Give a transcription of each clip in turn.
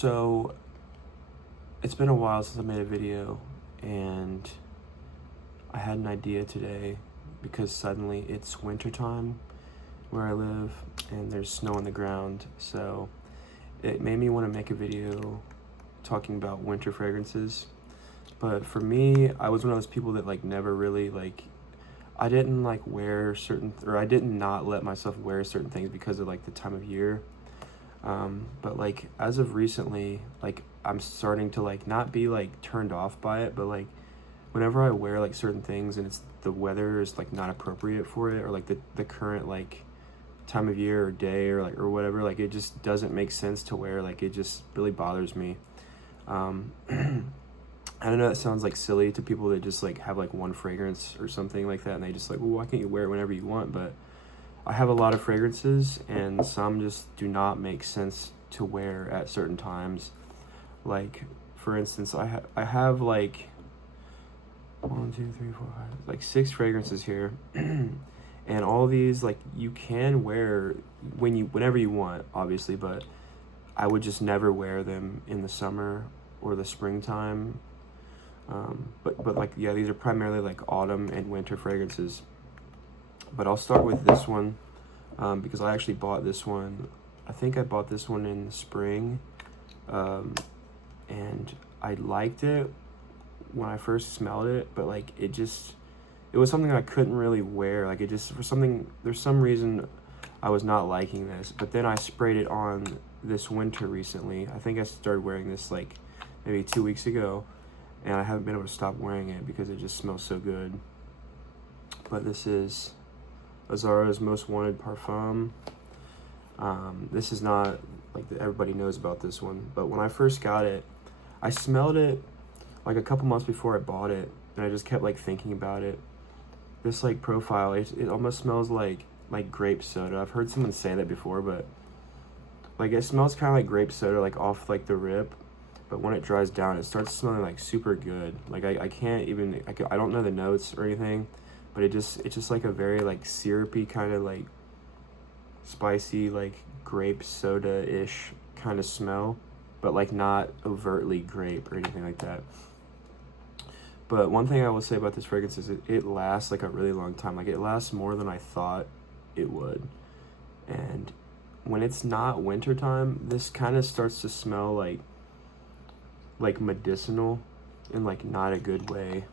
So it's been a while since I made a video, and I had an idea today because suddenly it's wintertime where I live and there's snow on the ground. So it made me want to make a video talking about winter fragrances. But for me, I was one of those people that never really I didn't wear certain, or I did not let myself wear certain things because of the time of year. But as of recently, I'm starting to not be turned off by it, but whenever I wear certain things and the weather is not appropriate for it, or the current time of year or day or whatever, it just doesn't make sense to wear. It just really bothers me. I don't know, that sounds silly to people that just have one fragrance or something like that, and they just well, why can't you wear it whenever you want? But I have a lot of fragrances, and some just do not make sense to wear at certain times. For instance, I have 1, 2, 3, 4, 5, 6 fragrances here, and all these you can wear whenever you want, obviously, but I would just never wear them in the summer or the springtime. But yeah, these are primarily autumn and winter fragrances. But I'll start with this one, because I actually bought this one. I think I bought this one in the spring, and I liked it when I first smelled it, but it was something I couldn't really wear. There's some reason I was not liking this. But then I sprayed it on this winter recently. I think I started wearing this maybe 2 weeks ago, and I haven't been able to stop wearing it because it just smells so good. But this is Azzaro's Most Wanted Parfum. This is not everybody knows about this one, but when I first got it, I smelled it a couple months before I bought it, and I just kept thinking about it. This profile, it almost smells like grape soda. I've heard someone say that before, but it smells kind of like grape soda off the rip, but when it dries down, it starts smelling super good. I can't even, I don't know the notes or anything, but it's just a very syrupy kind of spicy grape soda-ish kind of smell, but not overtly grape or anything like that. But one thing I will say about this fragrance is it lasts a really long time. It lasts more than I thought it would. And when it's not wintertime, this kind of starts to smell like medicinal in not a good way.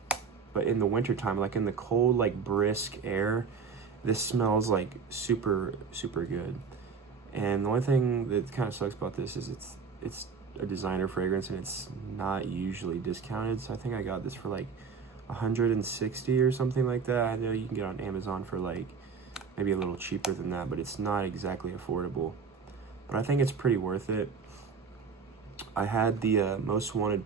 But in the wintertime, in the cold brisk air, this smells super good. And the only thing that kind of sucks about this is it's a designer fragrance, and it's not usually discounted. So I think I got this for $160 or something like that. I know you can get it on Amazon for maybe a little cheaper than that, but it's not exactly affordable. But I think it's pretty worth it. I had the Most Wanted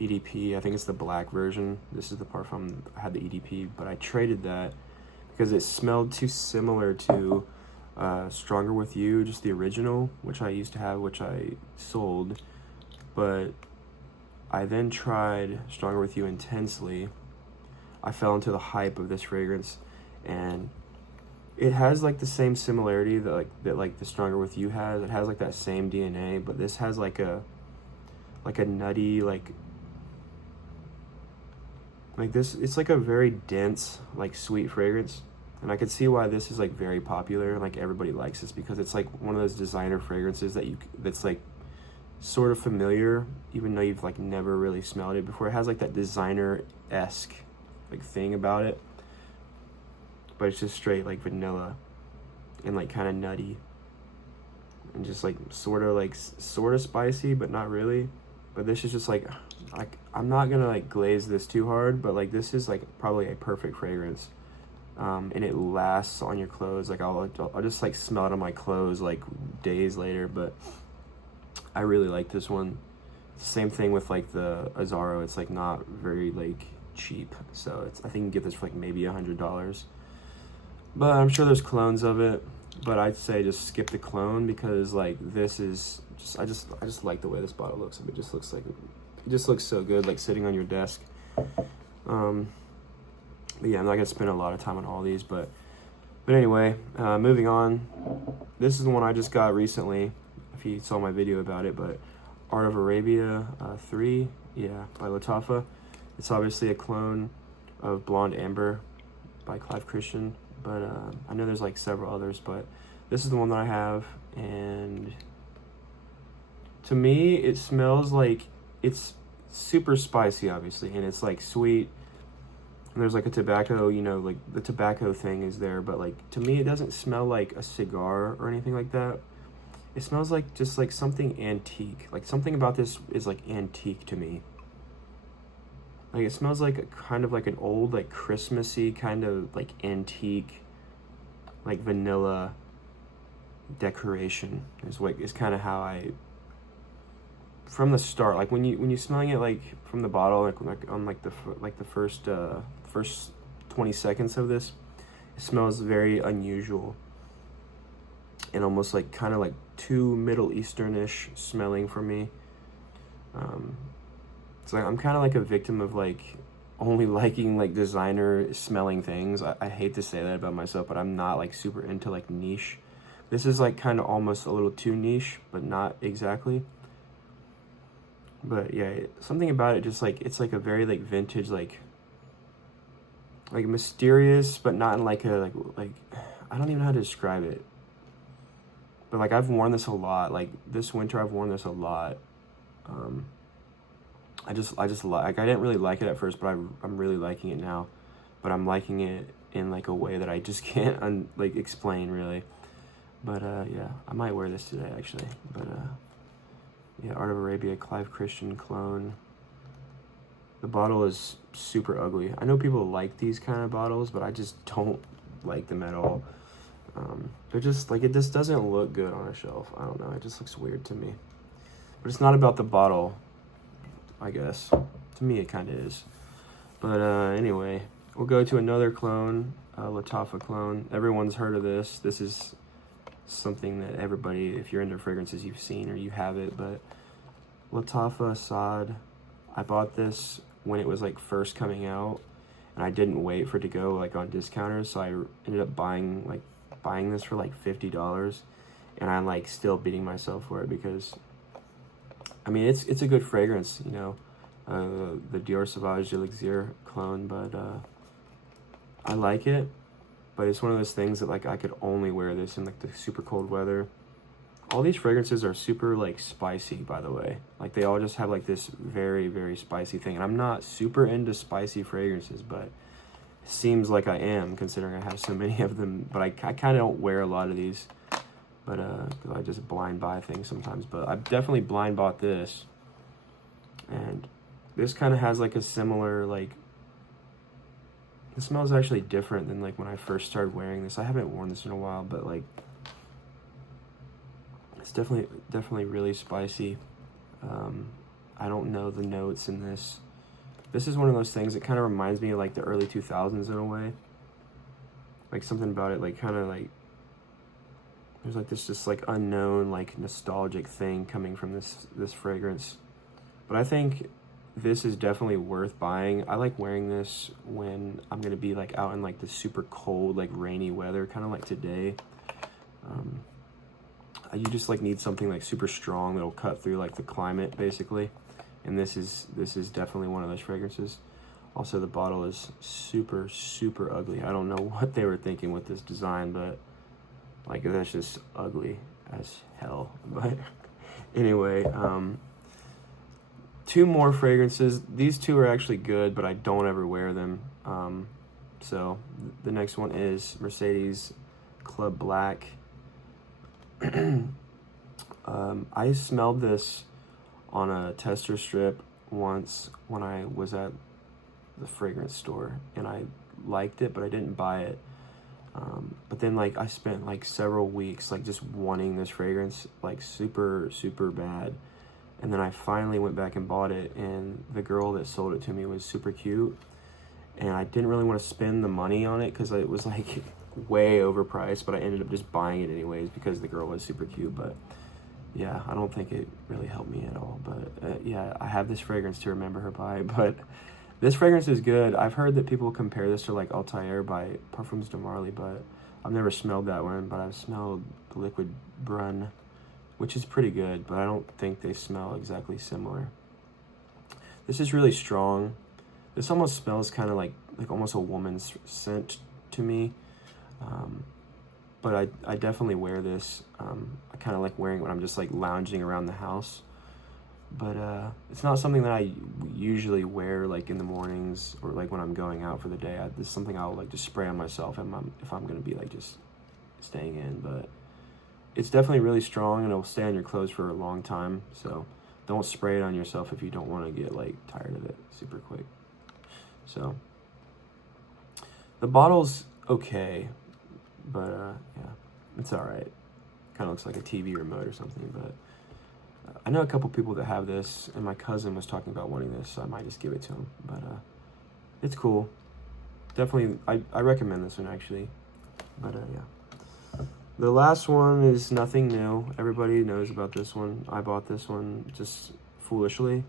EDP. I think it's the black version. This is the Parfum. I had the EDP, but I traded that because it smelled too similar to Stronger With You, just the original, which I used to have, which I sold. But I then tried Stronger With You Intensely. I fell into the hype of this fragrance, and it has the same similarity that the Stronger With You has. It has that same DNA, but this has a nutty this. It's a very dense sweet fragrance, and I could see why this is very popular and everybody likes this, because it's one of those designer fragrances that's sort of familiar, even though you've never really smelled it before. It has that designer-esque thing about it, but it's just straight vanilla and kind of nutty and just sort of spicy, but not really. But this is just I'm not gonna glaze this too hard, but this is probably a perfect fragrance, and it lasts on your clothes. I'll just smell it on my clothes days later. But I really like this one. Same thing with the Azzaro. It's not very cheap, so I think you can get this for maybe $100. But I'm sure there's clones of it, but I'd say just skip the clone, because this is just, I just like the way this bottle looks. It just looks so good sitting on your desk. But yeah, I'm not gonna spend a lot of time on all these, but anyway, moving on. This is the one I just got recently, a if you saw my video about it, but Art of Arabia 3, yeah, by Lattafa. It's obviously a clone of Blonde Amber by Clive Christian, but I know there's like several others, but this is the one that I have, and to me it smells like it's super spicy, obviously, and it's like sweet, and there's like a tobacco, you know, like the tobacco thing is there, but like to me it doesn't smell like a cigar or anything like that. It smells like just like something antique. Like something about this is like antique to me. Like it smells like a kind of like an old, like Christmassy kind of like antique, like vanilla decoration is kind of how I, from the start, like when you smelling it like from the bottle, like on like the first 20 seconds of this, it smells very unusual and almost like kind of like too Middle Easternish smelling for me. So I'm kind of like a victim of like only liking like designer smelling things. I hate to say that about myself, but I'm not like super into like niche. This is like kind of almost a little too niche, but not exactly. But yeah, something about it just like, it's like a very like vintage, like mysterious, but not in like a like I don't even know how to describe it. But like I've worn this a lot. Like this winter I've worn this a lot. I just like, I didn't really like it at first, but I'm really liking it now. But I'm liking it in like a way that I just can't like explain really. But yeah, I might wear this today actually. But yeah, Art of Arabia, Clive Christian clone. The bottle is super ugly. I know people like these kind of bottles, but I just don't like them at all. They're just like, it just doesn't look good on a shelf. I don't know, it just looks weird to me. But it's not about the bottle, I guess. To me, it kind of is. But anyway, we'll go to another clone, Lattafa clone. Everyone's heard of this. This is something that everybody, if you're into fragrances, you've seen or you have it. But Lattafa Assad, I bought this when it was like first coming out, and I didn't wait for it to go like on discounters, so I ended up buying this for like $50, and I'm like still beating myself for it because I mean, it's a good fragrance, you know, the Dior Sauvage Elixir clone, but I like it, but it's one of those things that like I could only wear this in like the super cold weather. All these fragrances are super like spicy, by the way. Like they all just have like this very, very spicy thing. And I'm not super into spicy fragrances, but it seems like I am considering I have so many of them. But I kind of don't wear a lot of these. But cause I just blind buy things sometimes. But I've definitely blind bought this, and this kind of has like a similar like. It smells actually different than like when I first started wearing this. I haven't worn this in a while, but like it's definitely really spicy. I don't know the notes in this. This is one of those things that kind of reminds me of like the early 2000s in a way. Like something about it, like kind of like. There's like this just like unknown like nostalgic thing coming from this fragrance. But I think this is definitely worth buying. I like wearing this when I'm gonna be like out in like the super cold, like rainy weather, kind of like today. You just like need something like super strong that'll cut through like the climate basically. And this is definitely one of those fragrances. Also, the bottle is super, super ugly. I don't know what they were thinking with this design, but like that's just ugly as hell. But anyway, two more fragrances. These two are actually good, but I don't ever wear them. So the next one is Mercedes Club Black. I smelled this on a tester strip once when I was at the fragrance store, and I liked it, but I didn't buy it. But then like I spent like several weeks like just wanting this fragrance like super, super bad. And then I finally went back and bought it, and the girl that sold it to me was super cute. And I didn't really want to spend the money on it because it was like way overpriced, but I ended up just buying it anyways because the girl was super cute. But yeah, I don't think it really helped me at all. But yeah, I have this fragrance to remember her by. But this fragrance is good. I've heard that people compare this to like Altair by Parfums de Marly, but I've never smelled that one. But I've smelled the Liquid Brun which is pretty good, but I don't think they smell exactly similar. This is really strong. This almost smells kind of like almost a woman's scent to me. But I definitely wear this. I kind of like wearing it when I'm just like lounging around the house. But it's not something that I usually wear like in the mornings or like when I'm going out for the day. This is something I'll like just spray on myself if I'm gonna be like just staying in. But it's definitely really strong and it'll stay on your clothes for a long time. So don't spray it on yourself if you don't want to get like tired of it super quick. So the bottle's okay, but yeah, it's all right. Kind of looks like a TV remote or something, but I know a couple people that have this, and my cousin was talking about wanting this, so I might just give it to him. But it's cool. Definitely, I recommend this one actually. But yeah. The last one is nothing new. Everybody knows about this one. I bought this one just foolishly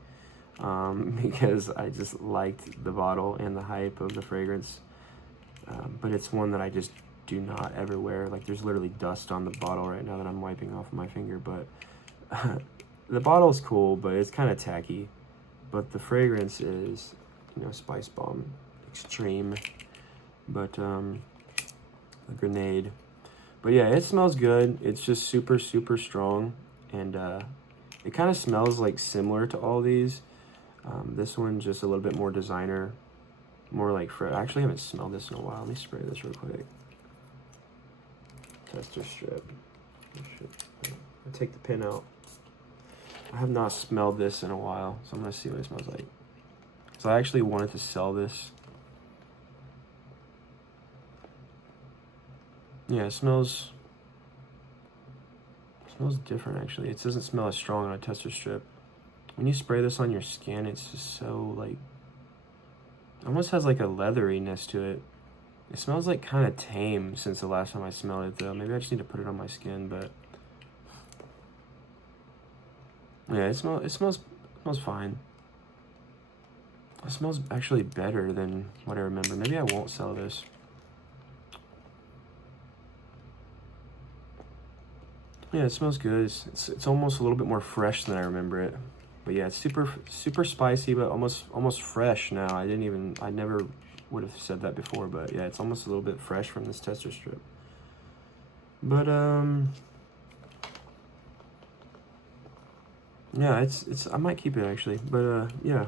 because I just liked the bottle and the hype of the fragrance. But it's one that I just do not ever wear. Like there's literally dust on the bottle right now that I'm wiping off my finger, but the bottle's cool, but it's kind of tacky. But the fragrance is, Spice Bomb Extreme. But a Grenade. But yeah, it smells good. It's just super, super strong. And it kind of smells like similar to all these. This one just a little bit more designer. More like I actually haven't smelled this in a while. Let me spray this real quick. Tester strip. I'll take the pin out. I have not smelled this in a while, so I'm gonna see what it smells like. So I actually wanted to sell this. Yeah, it smells different actually. It doesn't smell as strong on a tester strip. When you spray this on your skin, it's just so like, almost has like a leatheriness to it. It smells like kind of tame since the last time I smelled it though. Maybe I just need to put it on my skin, but yeah, it smells fine. It smells actually better than what I remember. Maybe I won't sell this. Yeah, it smells good. It's almost a little bit more fresh than I remember it. But yeah, it's super spicy, but almost fresh now. I never would have said that before, but yeah, it's almost a little bit fresh from this tester strip. But yeah, it's I might keep it actually. But yeah.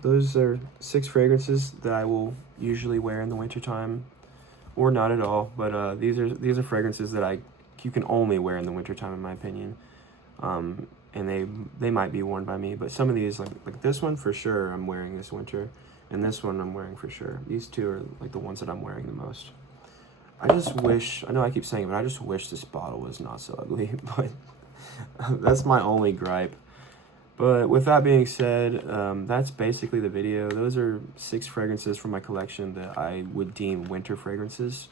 Those are 6 fragrances that I will usually wear in the wintertime, or not at all. But these are fragrances that you can only wear in the wintertime, in my opinion. And they might be worn by me, but some of these, like this one for sure, I'm wearing this winter, and this one I'm wearing for sure. These two are like the ones that I'm wearing the most. I just wish, I know I keep saying it, but I just wish this bottle was not so ugly. But that's my only gripe. But with that being said, that's basically the video. Those are 6 fragrances from my collection that I would deem winter fragrances.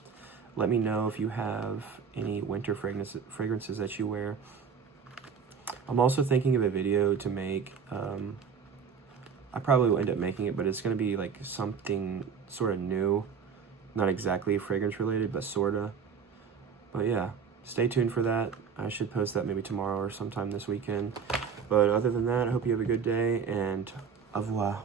Let me know if you have any winter fragrances that you wear. I'm also thinking of a video to make. I probably will end up making it, but it's going to be like something sort of new. Not exactly fragrance related, but sorta. But yeah, stay tuned for that. I should post that maybe tomorrow or sometime this weekend. But other than that, I hope you have a good day, and au revoir.